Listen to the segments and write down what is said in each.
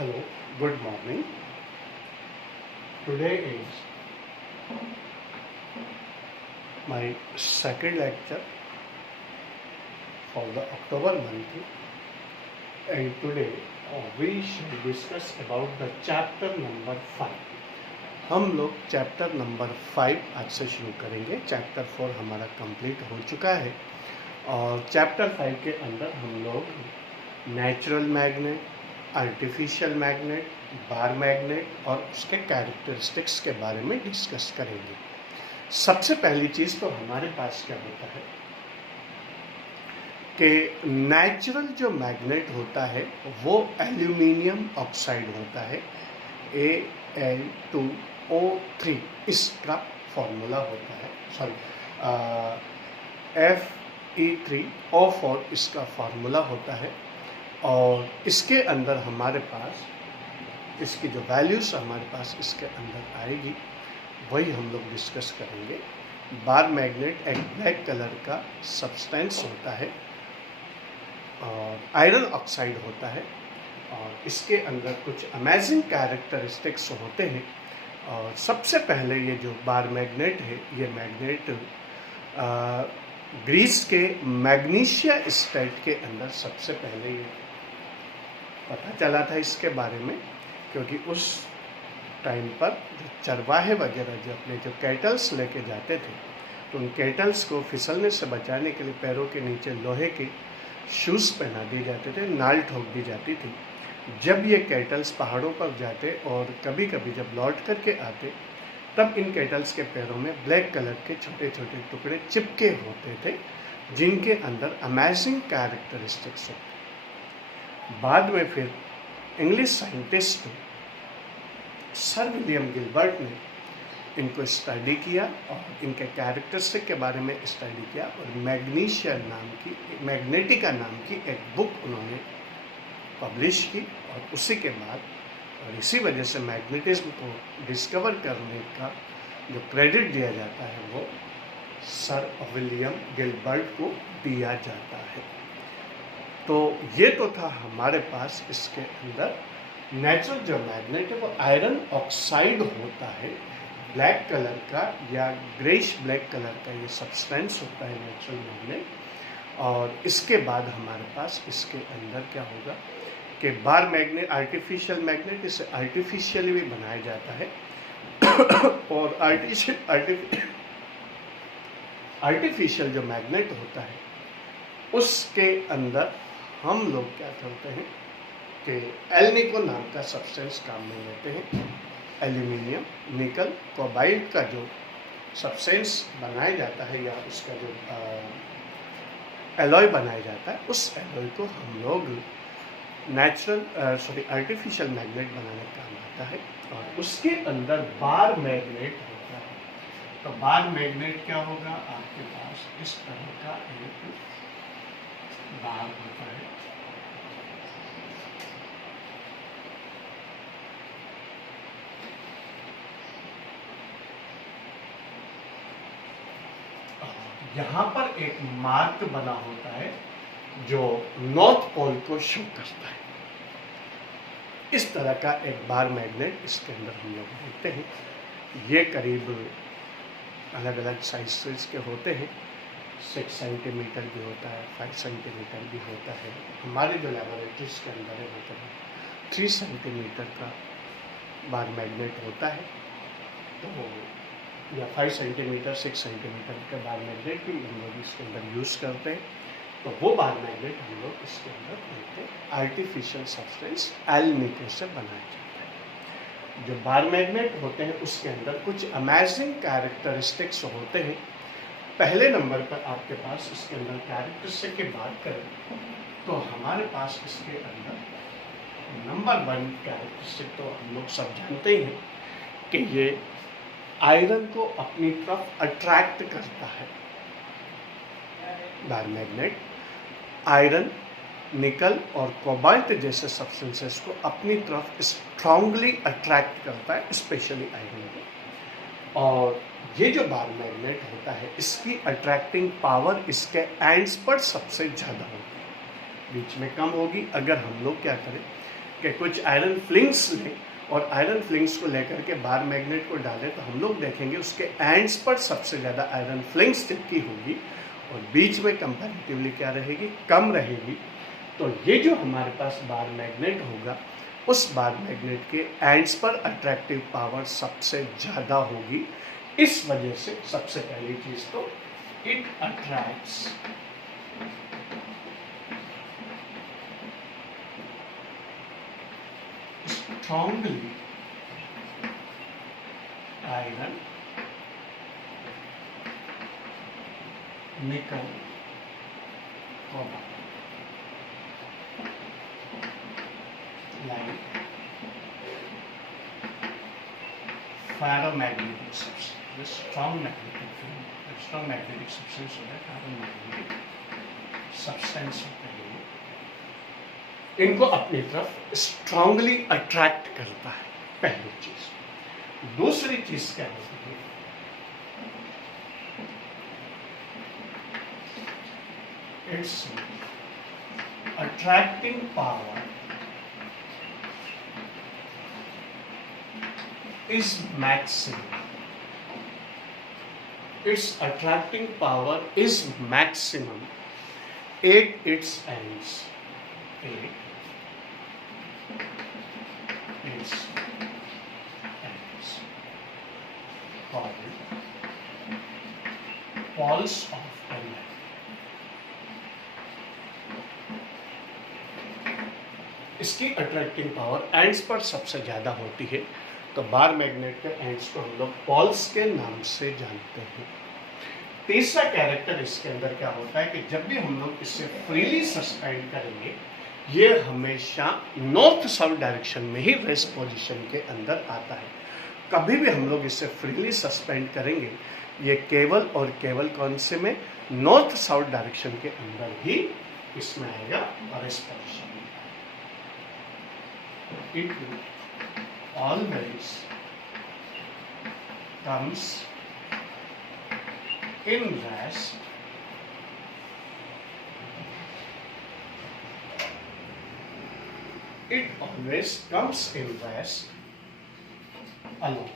Hello, good morning. Today is my second lecture for the October month, and today we shall discuss about the chapter number 5. हम लोग chapter number 5 आज से शुरू करेंगे। Chapter 4 हमारा complete हो चुका है और चैप्टर 5 के अंदर हम लोग natural magnet, artificial magnet, bar magnet और उसके कैरेक्टरिस्टिक्स के बारे में डिस्कस करेंगे। सबसे पहली चीज़ तो हमारे पास क्या होता है कि नेचुरल जो मैग्नेट होता है वो एल्यूमिनियम ऑक्साइड होता है, Al2O3 इसका फॉर्मूला होता है, Fe3O4 इसका फॉर्मूला होता है। और इसके अंदर हमारे पास इसकी जो वैल्यूज़ हमारे पास इसके अंदर आएगी वही हम लोग डिस्कस करेंगे। बार मैग्नेट एक ब्लैक कलर का सब्सटेंस होता है और आयरन ऑक्साइड होता है और इसके अंदर कुछ अमेजिंग कैरेक्टरिस्टिक्स होते हैं। और सबसे पहले ये जो बार मैग्नेट है, ये मैग्नेट ग्रीस के मैग्नीशिया स्टेट के अंदर सबसे पहले ये पता चला था इसके बारे में, क्योंकि उस टाइम पर जो चरवाहे वगैरह जो अपने जो कैटल्स लेके जाते थे तो उन कैटल्स को फिसलने से बचाने के लिए पैरों के नीचे लोहे के शूज़ पहना दिए जाते थे, नाल ठोक दी जाती थी। जब ये कैटल्स पहाड़ों पर जाते और कभी कभी जब लौट करके आते तब इन कैटल्स के पैरों में ब्लैक कलर के छोटे छोटे टुकड़े चिपके होते थे, जिनके अंदर अमेजिंग कैरेक्टरिस्टिक्स होते। बाद में फिर English scientist sir William Gilbert ने इनको स्टडी किया और इनके कैरेक्टरिस्टिक के बारे में स्टडी किया और मैग्नेटिका नाम की एक बुक उन्होंने पब्लिश की। और उसी के बाद और इसी वजह से मैग्नेटिज्म को डिस्कवर करने का जो क्रेडिट दिया जाता है वो सर विलियम गिलबर्ट को दिया जाता है। तो ये तो था हमारे पास इसके अंदर नेचुरल जो मैग्नेट है वो आयरन ऑक्साइड होता है, ब्लैक कलर का या ग्रेश ब्लैक कलर का ये सब्सटेंस होता है नेचुरल मैग्नेट। और इसके बाद हमारे पास इसके अंदर क्या होगा कि बार मैग्नेट, आर्टिफिशियल मैग्नेट, इसे आर्टिफिशियली भी बनाया जाता है और आर्टिफिशियल जो मैग्नेट होता है उसके अंदर हम लोग क्या करते हैं कि एल्निको नाम का सब्सटेंस काम में लेते हैं। एल्यूमिनियम, निकल, कोबाल्ट का जो सब्सटेंस बनाया जाता है या उसका जो एलॉय बनाया जाता है, उस एलॉय को हम लोग आर्टिफिशियल मैग्नेट बनाने का काम आता है और उसके अंदर बार मैग्नेट होता है। तो बार मैग्नेट क्या होगा, आपके पास इस तरह का एक बार होता है। यहाँ पर एक मार्क बना होता है जो नॉर्थ पोल को शो करता है। इस तरह का एक बार मैग्नेट इसके अंदर हम लोग देखते हैं। ये करीब अलग अलग साइज के होते हैं, 6 सेंटीमीटर भी होता है, 5 सेंटीमीटर भी होता है। हमारे जो लेबोरेटरीज के अंदर है मतलब 3 सेंटीमीटर का बार मैग्नेट होता है। तो या 5 सेंटीमीटर, 6 सेंटीमीटर के बार मैग्नेट भी हम लोग इसके अंदर यूज़ करते हैं। तो वो बार मैग्नेट हम लोग इसके अंदर देखते हैं। आर्टिफिशियल सब्सटेंस एल्निको से बनाया जाता है। जो बार मैग्नेट होते हैं उसके अंदर कुछ अमेजिंग कैरेक्टरिस्टिक्स होते हैं। पहले नंबर पर आपके पास इसके अंदर कैरेक्टरिस्टिक की बात करें तो हमारे पास इसके अंदर नंबर 1 कैरेक्टरिस्टिक तो हम लोग सब जानते हैं कि ये आयरन को अपनी तरफ अट्रैक्ट करता है। बार मैग्नेट आयरन, निकल और कोबाल्ट जैसे सब्सटेंसेस को अपनी तरफ स्ट्रांगली अट्रैक्ट करता है, स्पेशली आयरन को। और ये जो बार मैग्नेट होता है इसकी अट्रैक्टिंग पावर इसके एंड्स पर सबसे ज़्यादा होगी, बीच में कम होगी। अगर हम लोग क्या करें कि कुछ आयरन फ्लिंग्स लें और आयरन फ्लिंग्स को लेकर के बार मैग्नेट को डालें, तो हम लोग देखेंगे उसके एंड्स पर सबसे ज़्यादा आयरन फ्लिंग्स चिपकी होगी और बीच में कंपैरेटिवली क्या रहेगी, कम रहेगी। तो ये जो हमारे पास बार मैग्नेट होगा, उस बार मैग्नेट के एंड्स पर अट्रैक्टिव पावर सबसे ज़्यादा होगी। इस वजह से सबसे पहली चीज़ तो it attracts strongly iron, nickel, cobalt, like ferromagnetic substance, the strong magnetic field, the strong magnetic substance होता है ferromagnetic substance होता है, इनको अपनी तरफ स्ट्रांगली अट्रैक्ट करता है, पहली चीज। दूसरी चीज क्या होती है, it's attracting power is maximum. Its attracting power is maximum at its ends. Its ends. Called poles of a magnet. इसकी अट्रैक्टिंग पावर एंड्स पर सबसे ज़्यादा होती है, तो बार मैग्नेट के एंड्स को हम लोग पॉल्स के नाम से जानते हैं। तीसरा कैरेक्टर इसके अंदर क्या होता है कि जब भी हम लोग इसे फ्रीली सस्पेंड करेंगे, ये हमेशा नॉर्थ साउथ डायरेक्शन में ही रेस्ट पोजीशन के अंदर आता है। कभी भी हम लोग इसे फ्रीली सस्पेंड करेंगे, ये केवल और केवल कौन से में, नॉर्थ साउथ डायरेक्शन के अंदर ही इसमें आएगा और रेस्ट पोजीशन में। It always comes in rest along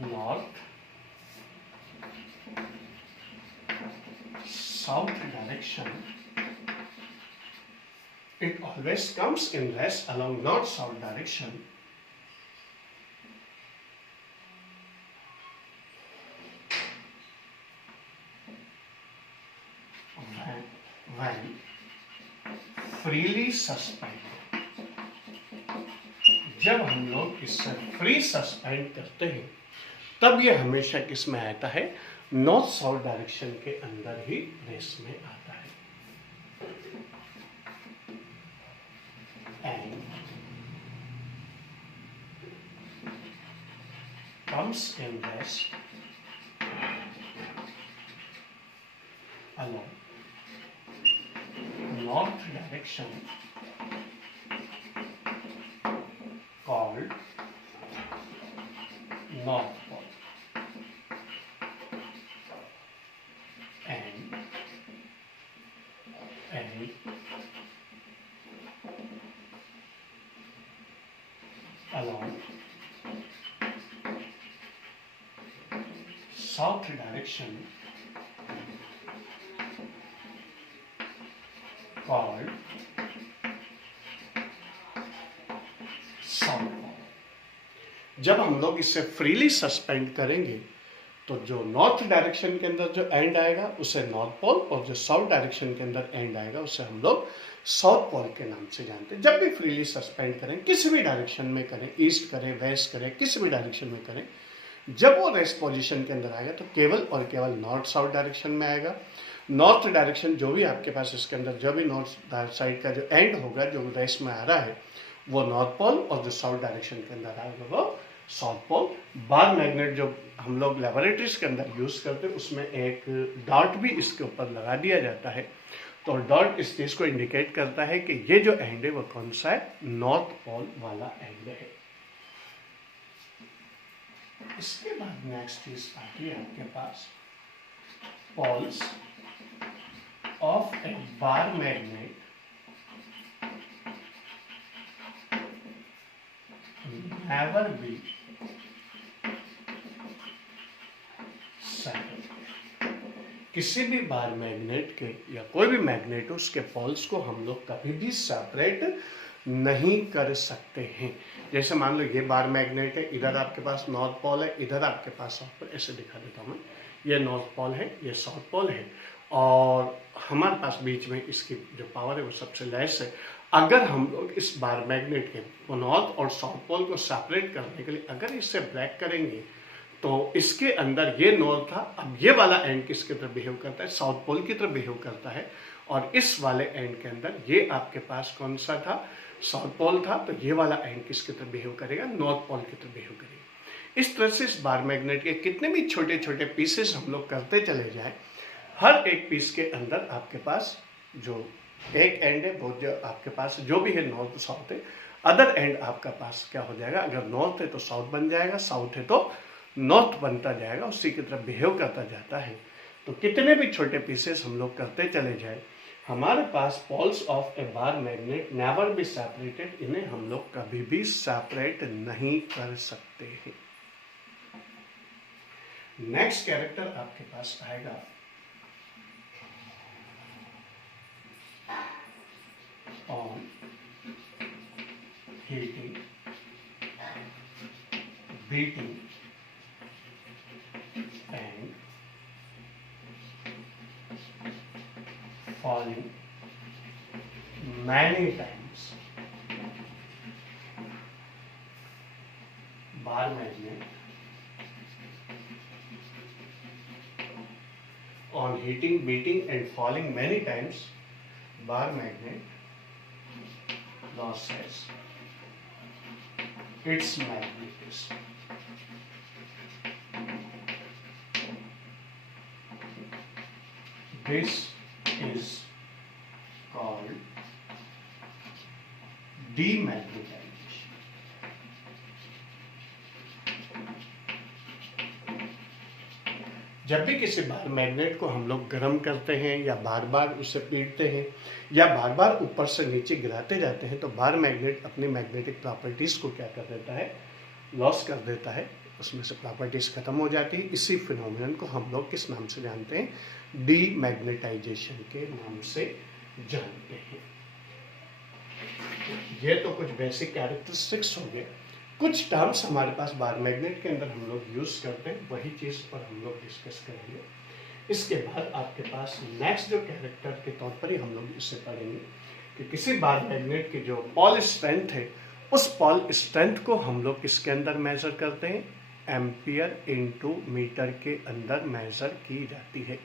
north south direction. It always comes in rest along north-south direction when freely suspended. जब हम लोग इससे फ्री सस्पेंड करते हैं, तब ये हमेशा किस में आता है, नॉर्थ साउथ डायरेक्शन के अंदर ही रेस में आता है। And comes in rest along north direction called North Pole, and along south direction called South Pole। जब हम लोग इसे फ्रीली सस्पेंड करेंगे, तो जो नॉर्थ डायरेक्शन के अंदर जो एंड आएगा उसे नॉर्थ पोल, और जो साउथ डायरेक्शन के अंदर एंड आएगा उसे हम लोग साउथ पोल के नाम से जानते हैं। जब भी फ्रीली सस्पेंड करें, किसी भी डायरेक्शन में करें, ईस्ट करें, वेस्ट करें, किसी भी डायरेक्शन में करें, जब वो रेस्ट पोजीशन के अंदर आएगा तो केवल और केवल नॉर्थ साउथ डायरेक्शन में आएगा। नॉर्थ डायरेक्शन जो भी आपके पास इसके अंदर जो भी नॉर्थ साइड का जो एंड होगा, जो रेस्ट में आ रहा है, वो नॉर्थ पोल, और जो साउथ डायरेक्शन के अंदर आएगा वो साउथ पोल। बार मैग्नेट जो हम लोग लेबोरेटरीज के अंदर यूज करते हैं, उसमें एक डॉट भी इसके ऊपर लगा दिया जाता है, तो डॉट इस चीज को इंडिकेट करता है कि ये जो एंड है वो कौन सा है, नॉर्थ पोल वाला एंड है। इसके बाद नेक्स्ट चीज आती है आपके पास poles of a bar magnet never be separate. किसी भी बार मैग्नेट के या कोई भी मैग्नेट हो उसके पोल्स को हम लोग कभी भी सेपरेट नहीं कर सकते हैं। जैसे मान लो ये बार मैग्नेट है, इधर आपके पास नॉर्थ पोल है, इधर आपके पास साउथ पोल, ऐसे दिखा देता हूँ मैं, ये नॉर्थ पोल है, ये साउथ पोल है, और हमारे पास बीच में इसकी जो पावर है वो सबसे लेस है। अगर हम लोग इस बार मैग्नेट के नॉर्थ और साउथ पोल को सेपरेट करने के लिए अगर इससे ब्रेक करेंगे तो इसके अंदर ये नॉर्थ था, अब ये वाला एंड किसकी तरफ बिहेव करता है, साउथ पोल की तरफ बिहेव करता है, और इस वाले एंड के अंदर ये आपके पास कौन सा था, साउथ पोल था, तो ये वाला एंड किसकी तरफ बिहेव करेगा, नॉर्थ पोल की तरफ बिहेव करेगा। इस तरह से इस बार मैग्नेट के कितने भी छोटे छोटे पीसेस हम लोग करते चले जाए, हर एक पीस के अंदर आपके पास जो एक एंड है वो जो आपके पास जो भी है नॉर्थ साउथ है, अदर एंड आपका पास क्या हो जाएगा, अगर नॉर्थ है तो साउथ बन जाएगा, साउथ है तो नॉर्थ बनता जाएगा, उसी की तरफ बिहेव करता जाता है। तो कितने भी छोटे पीसेस हम लोग करते चले जाए, हमारे पास poles of a bar magnet never be separated, इन्हें हम लोग कभी भी सेपरेट नहीं कर सकते हैं। नेक्स्ट कैरेक्टर आपके पास आएगा on heating beating and falling many times. Bar magnet on heating, beating and falling many times, bar magnet loses its magnetism. This is called demagnetization. जब भी किसी बार मैग्नेट को हम लोग गर्म करते हैं या बार बार उसे पीटते हैं या बार बार ऊपर से नीचे गिराते जाते हैं तो बार मैग्नेट अपनी मैग्नेटिक प्रॉपर्टीज को क्या कर देता है, लॉस कर देता है, उसमें से प्रॉपर्टीज खत्म हो जाती है। इसी फिनोमिनन को हम लोग किस नाम से जानते हैं, डीमैग्नेटाइजेशन के नाम से जानते हैं। ये तो कुछ बेसिक कैरेक्टरिस्टिक्स हो गए। कुछ टर्म्स हमारे पास बार मैग्नेट के अंदर हम लोग यूज करते हैं, वही चीज पर हम लोग डिस्कस करेंगे। इसके बाद आपके पास नेक्स्ट जो कैरेक्टर के तौर पर ही हम लोग इससे पढ़ेंगे कि किसी बार मैग्नेट की जो पॉल स्ट्रेंथ है, उस पॉल स्ट्रेंथ को हम लोग किसके अंदर मेजर करते हैं, एम्पियर इनटू मीटर के अंदर मेजर की जाती है।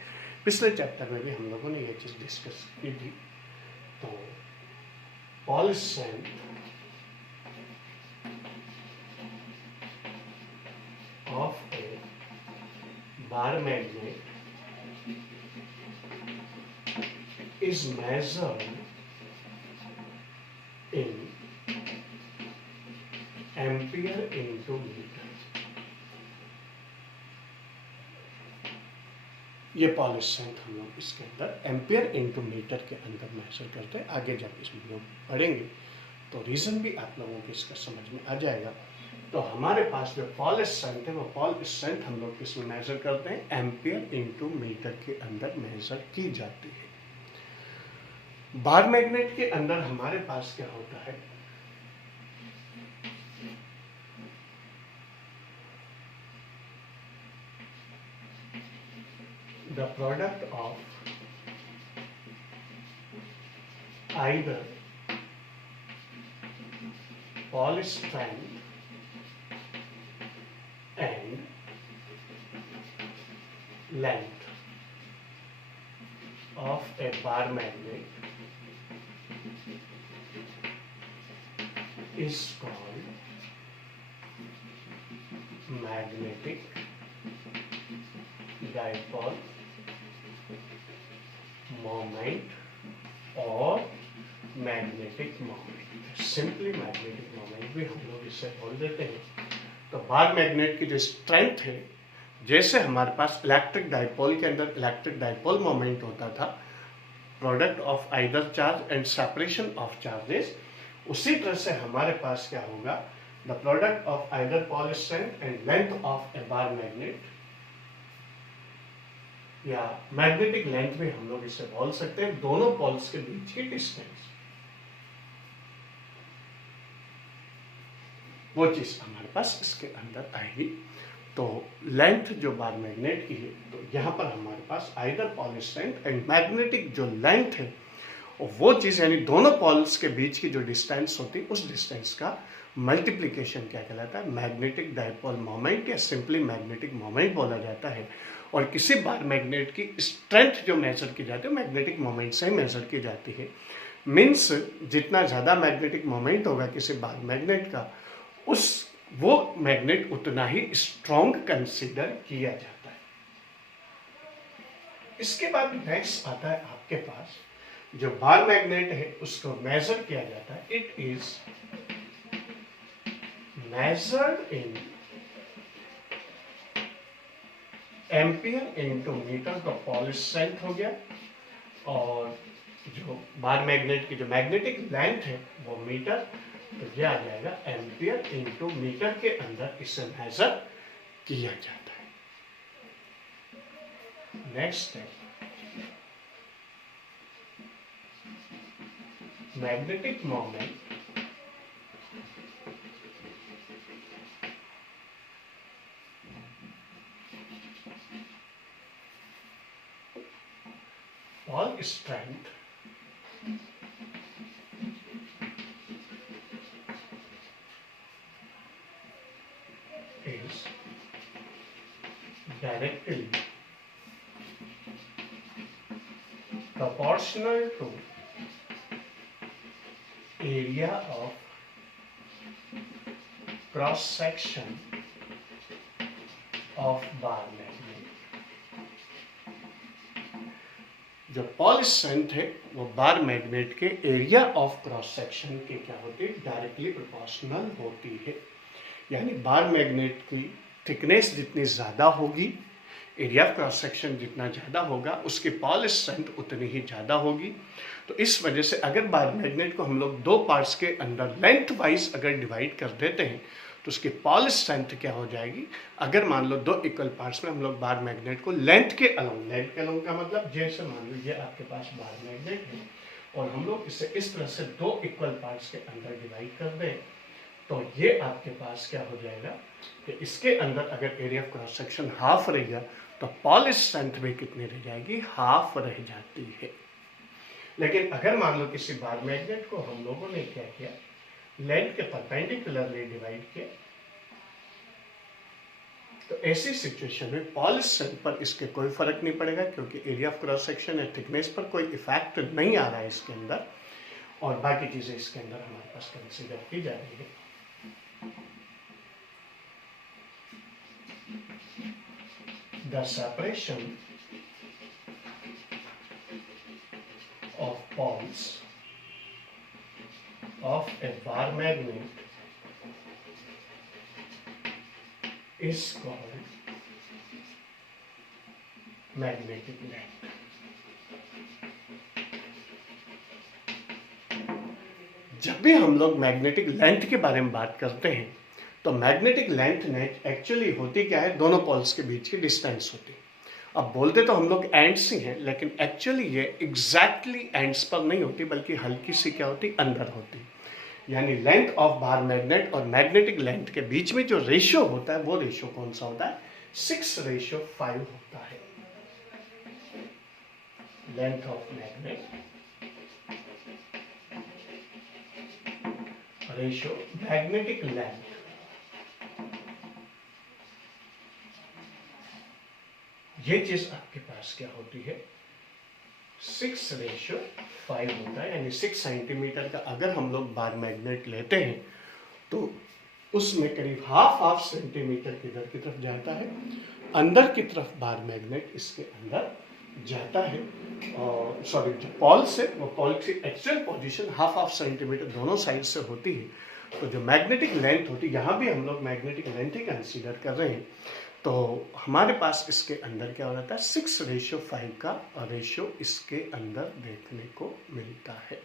पिछले चैप्टर में भी हम लोगों ने ये चीज डिस्कस की थी। तो Paul strength of a bar magnet is measured in ampere into meter। ये पॉल स्ट्रेंथ हम लोग इसके अंदर एम्पियर इंटू मीटर के अंदर मेजर करते हैं। आगे जब इसमें लोग पढ़ेंगे तो रीजन भी आप लोगों को इसका समझ में आ जाएगा। तो हमारे पास जो पॉल स्ट्रेंथ है वो पॉल स्ट्रेंथ हम लोग इसमें मेजर करते हैं, एम्पियर इंटू मीटर के अंदर मेजर की जाती है। बार मैग्नेट के अंदर हमारे पास क्या होता है, the product of either pole strength and length of a bar magnet is called magnetic dipole moment or magnetic moment। Simply magnetic moment भी हम लोग इससे बोल देते हैं। तो बार मैग्नेट की जो स्ट्रेंथ है, जैसे हमारे पास इलेक्ट्रिक डाइपोल के अंदर इलेक्ट्रिक डाइपोल मोमेंट होता था, product of either charge and separation of charges, उसी तरह से हमारे पास क्या होगा, the product of either pole strength and length of a bar magnet, या मैग्नेटिक लेंथ भी हम लोग इसे बोल सकते हैं, दोनों पोल्स के बीच की डिस्टेंस, वो चीज हमारे पास इसके अंदर आएगी। तो लेंथ जो बार मैग्नेट की है, तो यहाँ पर हमारे पास either pole strength and magnetic जो लेंथ है, और वो चीज़ यानी दोनों पॉल्स के बीच की जो डिस्टेंस होती है, उस डिस्टेंस का मल्टीप्लिकेशन क्या कहलाता है, मैग्नेटिक डाइपोल मोमेंट या सिंपली मैग्नेटिक मोमेंट बोला जाता है। और किसी बार मैग्नेट की स्ट्रेंथ जो मेजर की जाती है मैग्नेटिक मोमेंट से ही मेजर की जाती है। मीन्स जितना ज़्यादा मैग्नेटिक मोमेंट होगा किसी बार मैग्नेट का, वो मैग्नेट उतना ही स्ट्रॉन्ग कंसीडर किया जाता है। इसके बाद नेक्स्ट आता है आपके पास जो बार मैग्नेट है उसको मेजर किया जाता है। It is measured in ampere into metre, का पॉल स्ट्रेंथ हो गया, और जो बार मैग्नेट की जो मैग्नेटिक लेंथ है वो मीटर, तो ये आ जाएगा एम्पियर इनटू मीटर के अंदर इसे मेजर किया जाता है। नेक्स्ट है magnetic moment pole strength is directly proportional to area of cross section of bar magnet। जो पॉल स्ट्रेंथ है वो बार मैग्नेट के एरिया ऑफ क्रॉस सेक्शन के क्या होती है, डायरेक्टली प्रोपोर्शनल होती है। यानी बार मैग्नेट की थिकनेस जितनी ज़्यादा होगी, एरिया ऑफ क्रॉस सेक्शन जितना ज़्यादा होगा, उसकी पॉल स्ट्रेंथ उतनी ही ज़्यादा होगी। तो इस वजह से अगर बार मैग्नेट को हम लोग दो पार्ट्स के अंदर लेंथ वाइज अगर डिवाइड कर देते हैं तो उसकी पॉल स्ट्रेंथ क्या हो जाएगी, अगर मान लो दो इक्वल पार्ट्स में हम लोग बार मैग्नेट को लेंथ के अलोंग का मतलब जैसे मान लो ये आपके पास बार मैग्नेट है और हम लोग इसे इस तरह से दो इक्वल पार्ट्स के अंदर डिवाइड कर दें, तो ये आपके पास क्या हो जाएगा कि इसके अंदर अगर area of cross section half रहेगा तो पॉल स्ट्रेंथ भी कितनी रह जाएगी, हाफ रह जाती है। लेकिन अगर मान लो किसी बार मैग्नेट को हम लोगों ने क्या किया, लेंथ के परपेंडिकुलरली डिवाइड किया, तो ऐसी सिचुएशन में पॉल स्ट्रेंथ पर इसके कोई फर्क नहीं पड़ेगा क्योंकि एरिया ऑफ क्रॉस सेक्शन या थिकनेस पर कोई इफेक्ट नहीं आ रहा है इसके अंदर, और बाकी चीजें इसके अंदर हमारे पास कंसीडर की जा रही है। The separation of poles of a bar magnet is called magnetic length। जब भी हम लोग मैग्नेटिक लेंथ के बारे में बात करते हैं तो मैग्नेटिक लेंथ नेट एक्चुअली होती क्या है, दोनों पोल्स के बीच की डिस्टेंस होती है। अब बोलते तो हम लोग एंड्स ही हैं, लेकिन एक्चुअली ये एग्जैक्टली एंड्स पर नहीं होती बल्कि हल्की सी क्या होती, अंदर होती। यानी लेंथ ऑफ बार मैग्नेट और मैग्नेटिक लेंथ के बीच में जो रेशियो होता है वो रेशियो कौन सा होता है, 6:5 होता है। Length of magnet ratio magnetic length, ये चीज आपके पास क्या होती है, 6:5 होता है। यानी 6 सेंटीमीटर का अगर हम लोग बार मैग्नेट लेते हैं तो उसमें करीब हाफ सेंटीमीटर किधर की तरफ जाता है, अंदर की तरफ बार मैग्नेट इसके अंदर जाता है। और सॉरी, जो पॉल से वो पॉल की एक्चुअल पोजीशन हाफ सेंटीमीटर दोनों साइड से होती है। तो जो मैग्नेटिक लेंथ होती है, यहाँ भी हम लोग मैग्नेटिक लेंथ ही कंसीडर कर रहे हैं, तो हमारे पास इसके अंदर क्या हो जाता है, 6:5 का रेशियो इसके अंदर देखने को मिलता है।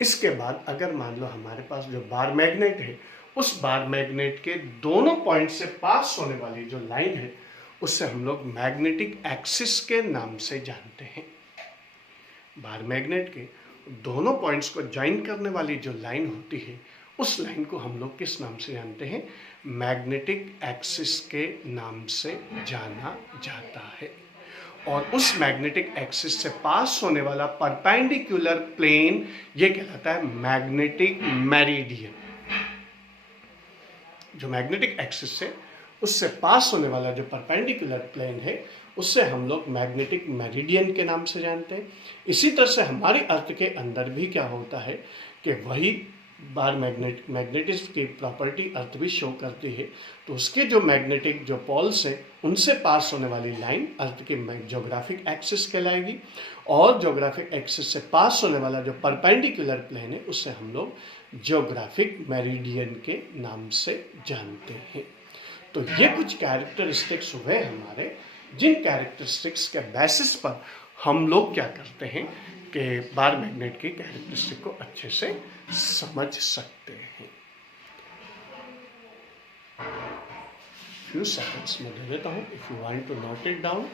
इसके बाद अगर मान लो हमारे पास जो बार मैग्नेट है उस बार मैग्नेट के दोनों पॉइंट से पास होने वाली जो लाइन है उससे हम लोग मैग्नेटिक एक्सिस के नाम से जानते हैं। बार मैग्नेट के दोनों पॉइंट्स को ज्वाइन करने वाली जो लाइन होती है उस लाइन को हम लोग किस नाम से जानते हैं? मैग्नेटिक एक्सिस के नाम से जाना जाता है। और उस मैग्नेटिक एक्सिस से पास होने वाला परपेंडिकुलर प्लेन ये कहलाता है मैग्नेटिक मेरिडियन। जो मैग्नेटिक एक्सिस से उससे पास होने वाला जो परपेंडिकुलर प्लेन है उससे हम लोग मैग्नेटिक मेरिडियन के नाम से जानते हैं। इसी तरह से हमारे अर्थ के अंदर भी क्या होता है कि वही बार मैग्नेटिज्म की प्रॉपर्टी अर्थ भी शो करती है, तो उसके जो मैग्नेटिक जो पोल्स हैं उनसे पास होने वाली लाइन अर्थ की ज्योग्राफिक एक्सिस कहलाएगी, और ज्योग्राफिक एक्सिस से पास होने वाला जो परपेंडिकुलर प्लेन है उससे हम लोग ज्योग्राफिक मेरिडियन के नाम से जानते हैं। तो ये कुछ कैरेक्टरिस्टिक्स हुए हमारे, जिन कैरेक्टरिस्टिक्स के बेसिस पर हम लोग क्या करते हैं कि बार मैग्नेट की कैरेक्टरिस्टिक को अच्छे से समझ सकते हैं। फ्यू सेकंड्स में दे देता हूँ, if you want to note it down.